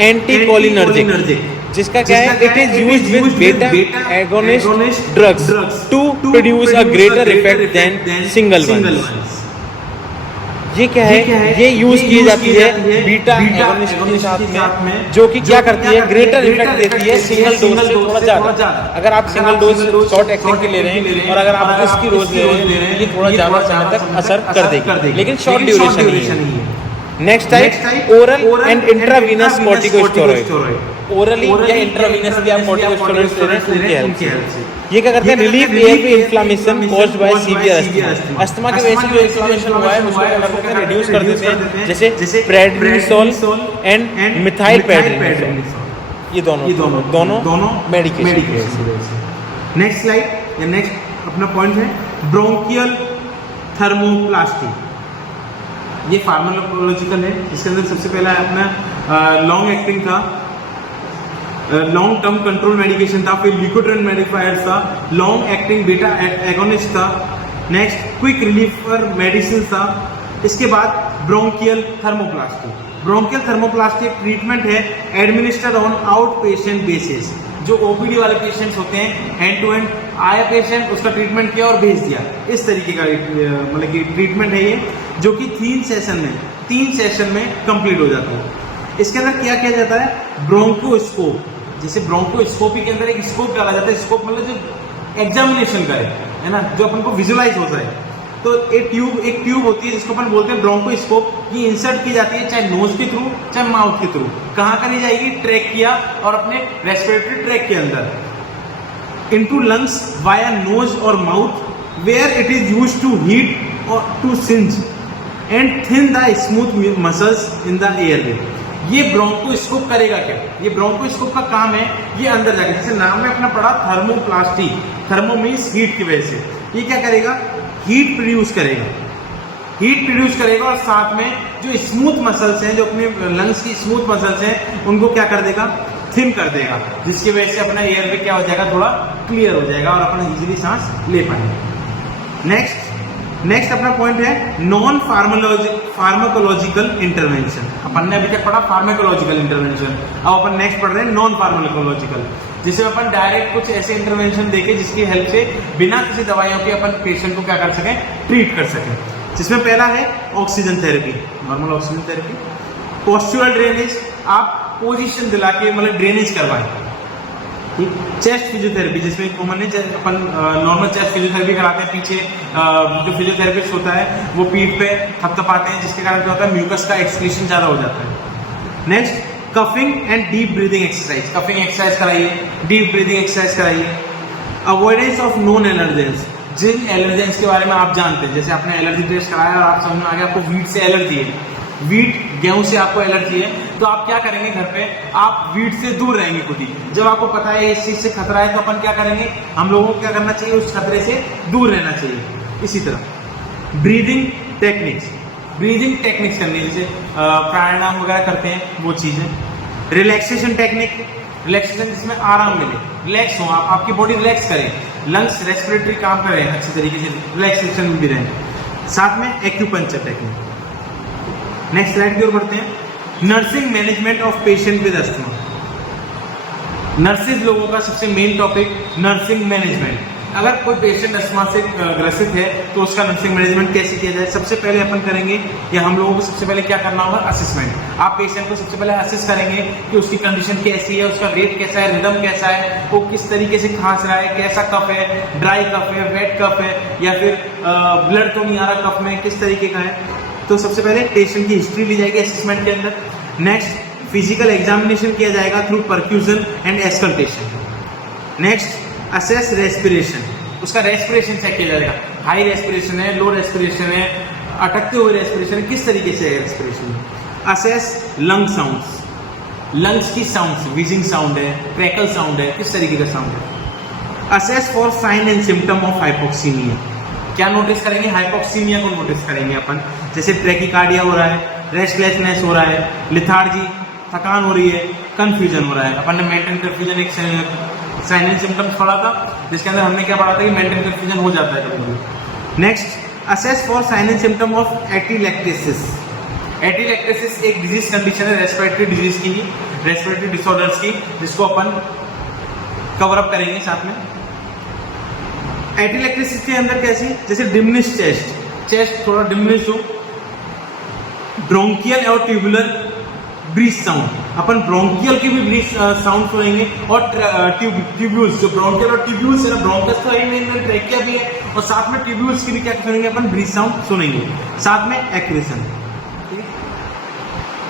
एंटीकोलिनर्जिक, जिसका क्या है? It is used with beta agonist drugs to produce a greater effect than single one. ये क्या है, ये यूज की जाती है बीटा एगोनिस्ट के साथ में, जो कि क्या करती है, ग्रेटर इफेक्ट देती है सिंगल डोज से थोड़ा ज़्यादा। अगर आप सिंगल डोज शॉर्ट एक्टिंग के ले रहे हैं और अगर आप इसकी रोज ले रहे हैं, ये थोड़ा ज़्यादा समय तक असर कर देगी, लेकिन शॉर्ट ड्यूरेशन नहीं है। Next type oral and intravenous corticosteroid. Orally या इंट्रावीनस भी आप कॉर्टिकोस्टेरॉइड्स ले रहे हैं उनके हेल्प से। ये क्या करते हैं, relief air inflammation caused by severe asthma. Asthma की वजह से जो इन्फ्लेमेशन हुआ है उसको क्या करते हैं, रिड्यूस कर देते हैं, जैसे प्रेडनिसोल एंड मिथाइल प्रेडनिसोल। ये दोनों मेडिकेशन। नेक्स्ट स्लाइड या नेक्स्ट अपना पॉइंट है ब्रोंकियल थर्मोप्लास्टी। ये फार्माकोलॉजिकल है, इसके अंदर सबसे पहला अपना लॉन्ग एक्टिंग था, लॉन्ग टर्म कंट्रोल मेडिकेशन था, फिर लिकोट्रिन मॉडिफायर था, लॉन्ग एक्टिंग बीटा एगोनिस्ट था, नेक्स्ट क्विक रिलीफर मेडिसिन था, इसके बाद ब्रोंकियल थर्मोप्लास्टी। ब्रोंकियल थर्मोप्लास्टी एक ट्रीटमेंट है administered on out patient basis. जो ओपीडी वाले पेशेंट्स होते हैं, हैंड टू हैंड आया पेशेंट, उसका ट्रीटमेंट किया और भेज दिया, इस तरीके का मतलब कि ट्रीटमेंट है ये, जो कि 3 सेशन में कंप्लीट हो जाता है। इसके अंदर क्या किया जाता है, ब्रोंकोस्कोप, जैसे ब्रोंकोस्कोपी के अंदर एक स्कोप डाला जाता है, स्कोप मतलब जो एग्जामिनेशन करे, है ना, जो अपन को विजुलाइज होता है। तो एक ट्यूब होती है जिसको अपन बोलते हैं ब्रोंकोस्कोप, ये इंसर्ट की जाती है चाहे नोज के थ्रू चाहे माउथ के थ्रू। कहाँ करी जाएगी, ट्रैक किया और अपने रेस्पिरेटरी ट्रैक के अंदर इनटू लंग्स वाया नोज और mouth, where it is used to heat और to singe and thin the smooth muscles in the airway. ये ब्रोंकोस्कोप करेगा क्या, ये ब्रोंकोस्कोप का काम है, ये अंदर जाकर, जैसे नाम में अपना पड़ा थर्मोप्लास्टी, थर्मो मीन्स हीट की वजह से, ये क्या करेगा, हीट प्रोड्यूस करेगा और साथ में जो स्मूथ मसल्स हैं, जो अपने लंग्स की स्मूथ मसल्स हैं, उनको क्या कर देगा, थिन कर देगा, जिसकी वजह से अपना एयरवे क्या हो जाएगा, थोड़ा क्लियर हो जाएगा और अपन इजीली सांस ले पाएंगे। नेक्स्ट अपना पॉइंट है नॉन फार्माकोलॉजिकल इंटरवेंशन। अपन ने अभी तक पढ़ा फार्माकोलॉजिकल इंटरवेंशन, अब अपन नेक्स्ट पढ़ रहे हैं नॉन फार्माकोलॉजिकल, जिसमें अपन डायरेक्ट कुछ ऐसे इंटरवेंशन देके जिसकी हेल्प से बिना किसी दवाइयों के अपन पेशेंट को क्या कर सकें, ट्रीट कर सकें। जिसमें पहला है oxygen therapy, normal oxygen therapy. Postural drainage, आप पोजीशन दिला के मतलब ड्रेनेज करवाएं। चेस्ट फिजियोथेरेपी, जिसमें कॉमन है अपन नॉर्मल चेस्ट फिजियोथेरेपी कराते हैं, पीछे जो फिजियोथेरेपिस्ट होता है वो पीठ पे थपथपाते हैं, जिसके कारण क्या होता है, म्यूकस का एक्सक्रीशन ज़्यादा हो जाता है। Next coughing and deep breathing exercise, coughing exercise कराइए, डीप ब्रीदिंग एक्सरसाइज कराइए। अवॉइडेंस ऑफ नॉन एलर्जेंस, जिन एलर्जेंस के बारे में आप जानते हैं, जैसे आपने एलर्जी टेस्ट कराया और आप समझ में आ गया आपको वीट से एलर्जी है, वीट गेहूं से आपको एलर्जी है, तो आप क्या करेंगे, घर पे आप वीट से दूर रहेंगे खुद ही। जब आपको पता है इस चीज से खतरा है तो अपन क्या करेंगे, हम लोगों को क्या करना चाहिए, उस खतरे से दूर रहना चाहिए। इसी तरह ब्रीदिंग टेक्निक्स करनी, जैसे प्राणायाम वगैरह करते हैं, वो चीजें। रिलैक्सेशन टेक्निक, रिलैक्सेशन जिसमें आराम मिले, रिलैक्स हो आप, आपकी बॉडी रिलैक्स करे, लंग्स रेस्पिरेटरी काम करें अच्छे तरीके से, रिलैक्सेशन में भी रहें। साथ में एक्यूपंक्चर टेक्निक। नेक्स्ट स्लाइड की ओर बढ़ते हैं। Nursing management of patient with asthma. Nurses लोगों का सबसे मेन टॉपिक नर्सिंग मैनेजमेंट। अगर कोई पेशेंट अस्थमा से ग्रसित है तो उसका नर्सिंग मैनेजमेंट कैसे किया जाए, सबसे पहले अपन करेंगे, या हम लोगों को सबसे पहले क्या करना होगा, असेसमेंट। आप पेशेंट को सबसे पहले असेस करेंगे कि उसकी कंडीशन कैसी है, उसका रेट कैसा है, रिदम कैसा है, वो किस तरीके से खांस रहा है, कैसा कफ है, ड्राई कफ है, वेट कफ है, या फिर ब्लड तो नहीं आ रहा कफ में, किस तरीके का है। तो सबसे पहले पेशेंट की हिस्ट्री ली जाएगी असेसमेंट के अंदर। नेक्स्ट फिजिकल एग्जामिनेशन किया जाएगा through percussion and auscultation. Next assess respiration, उसका रेस्पिरेशन चेक किया जाएगा, हाई रेस्पिरेशन है, लो रेस्पिरेशन है, अटकते हुए रेस्पिरेशन है, किस तरीके से है respiration. Assess lung sounds, lungs की साउंड्स, व्हीजिंग साउंड है, क्रैकल साउंड है, किस तरीके का साउंड है। Assess for sign and symptom of hypoxemia, क्या नोटिस करेंगे, हाइपोक्सीमिया को नोटिस करेंगे अपन, जैसे ट्रैकिकार्डिया हो रहा है, रेस्टलेसनेस हो रहा है, लिथार्जी, थकान हो रही है, कंफ्यूजन हो रहा है। अपन ने मेंटल कंफ्यूजन एक साइन एंड सिम्टम्स पढ़ा था, जिसके अंदर हमने क्या पढ़ा था कि मेंटल कंफ्यूजन हो जाता है कभी-कभी। Next assess for sign and symptom of atelectasis. Atelectasis एक डिजीज कंडीशन है रेस्पिरेटरी डिजीज की, रेस्पिरेटरी डिसऑर्डर्स की, जिसको अपन कवर अप करेंगे साथ में। एटीलेक्टेसिस के अंदर कैसी, जैसे डिमिनिश चेस्ट थोड़ा डिमिनिश हो, ब्रोंकियल और ट्यूबुलर ब्रीथ साउंड, अपन ब्रोंकियल की भी ब्रीथ साउंड सुनेंगे और ट्यूब्यूल्स, जो ब्रोंकियल और ट्यूब्यूल्स है ना, ब्रोंकस तो है मेन, ट्रेकिया भी है, और साथ में ट्यूब्यूल्स की भी क्या सुनेंगे अपन, ब्रीथ साउंड सुनेंगे, साथ में एक्वेशन।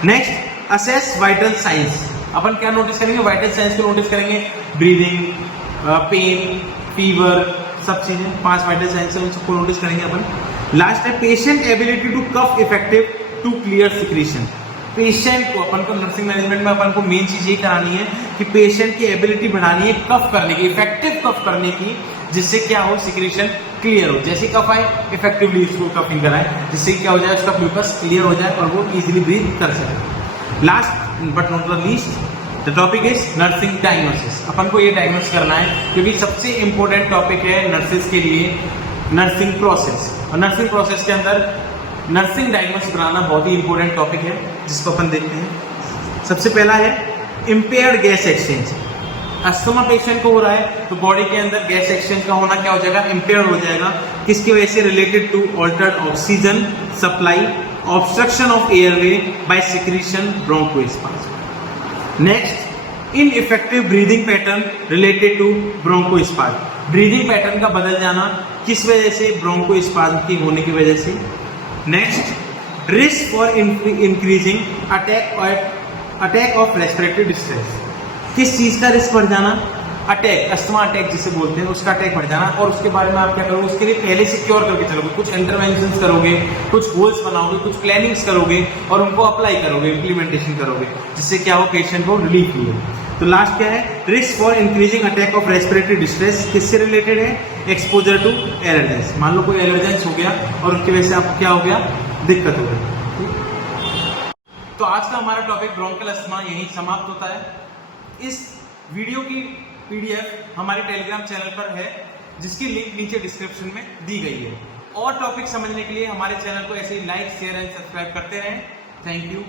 नेक्स्ट, असेस वाइटल साइंस, अपन क्या नोटिस करेंगे, वाइटल साइंस को नोटिस करेंगे, ब्रीदिंग, पेन, फीवर, सब चीजें 5 वाइटल साइंस है, उन सबको नोटिस करेंगे अपन। लास्ट है patient ability to cough effective to clear secretion. Patient को, अपन को नर्सिंग मैनेजमेंट में अपन को मेन चीज ये करानी है कि पेशेंट की एबिलिटी बढ़ानी है कफ करने की, इफेक्टिव कफ करने की, जिससे क्या हो, सिक्रीशन क्लियर हो। जैसे कफ आए इफेक्टिवली उसको कफिंग कराए, जिससे क्या हो जाए, उसका म्यूकस क्लियर हो जाए और वो इजीली ब्रीथ कर सके। Last but not the least, the topic is nursing diagnosis. अपन को ये डायग्नोस करना है क्योंकि सबसे इंपॉर्टेंट टॉपिक है नर्सिस के लिए नर्सिंग प्रोसेस, और नर्सिंग प्रोसेस के अंदर नर्सिंग डायग्नोसिस बनाना बहुत ही इंपॉर्टेंट टॉपिक है, जिसको अपन देखते हैं। सबसे पहला है impaired gas exchange. Asthma patient को हो रहा है तो बॉडी के अंदर गैस एक्सचेंज का होना क्या हो जाएगा, इम्पेयर हो जाएगा। किसकी वजह से, related to altered oxygen supply, obstruction of airway by secretion bronchospasm. Next, ineffective breathing pattern related to bronchospasm. Breathing pattern का बदल जाना किस वजह से, ब्रोंकोस्पाज्म की होने की वजह से। Next, risk for increasing attack of respiratory distress. किस चीज का रिस्क बढ़ जाना, अटैक, अस्थमा अटैक जिसे बोलते हैं, उसका अटैक बढ़ जाना। और उसके बारे में आप क्या करोगे, उसके लिए पहले से क्योर करके चलोगे, कुछ इंटरवेंशन करोगे, कुछ गोल्स बनाओगे, कुछ प्लानिंग्स करोगे और उनको अप्लाई करोगे, इम्प्लीमेंटेशन करोगे, जिससे क्या हो, पेशेंट को रिलीफ मिले। तो लास्ट क्या है, risk for increasing attack of respiratory distress. किससे रिलेटेड है, एक्सपोजर टू एलर्जेंस। मान लो कोई एलर्जेंस हो गया और उसकी वजह से आपको क्या हो गया, दिक्कत हो गई। तो आज का हमारा टॉपिक ब्रोंकियल अस्थमा यहीं समाप्त होता है। इस वीडियो की PDF हमारे टेलीग्राम चैनल पर है, जिसकी लिंक नीचे डिस्क्रिप्शन में दी गई है। और टॉपिक समझने के लिए हमारे चैनल को ऐसे ही लाइक, शेयर एंड सब्सक्राइब करते रहें। Thank you.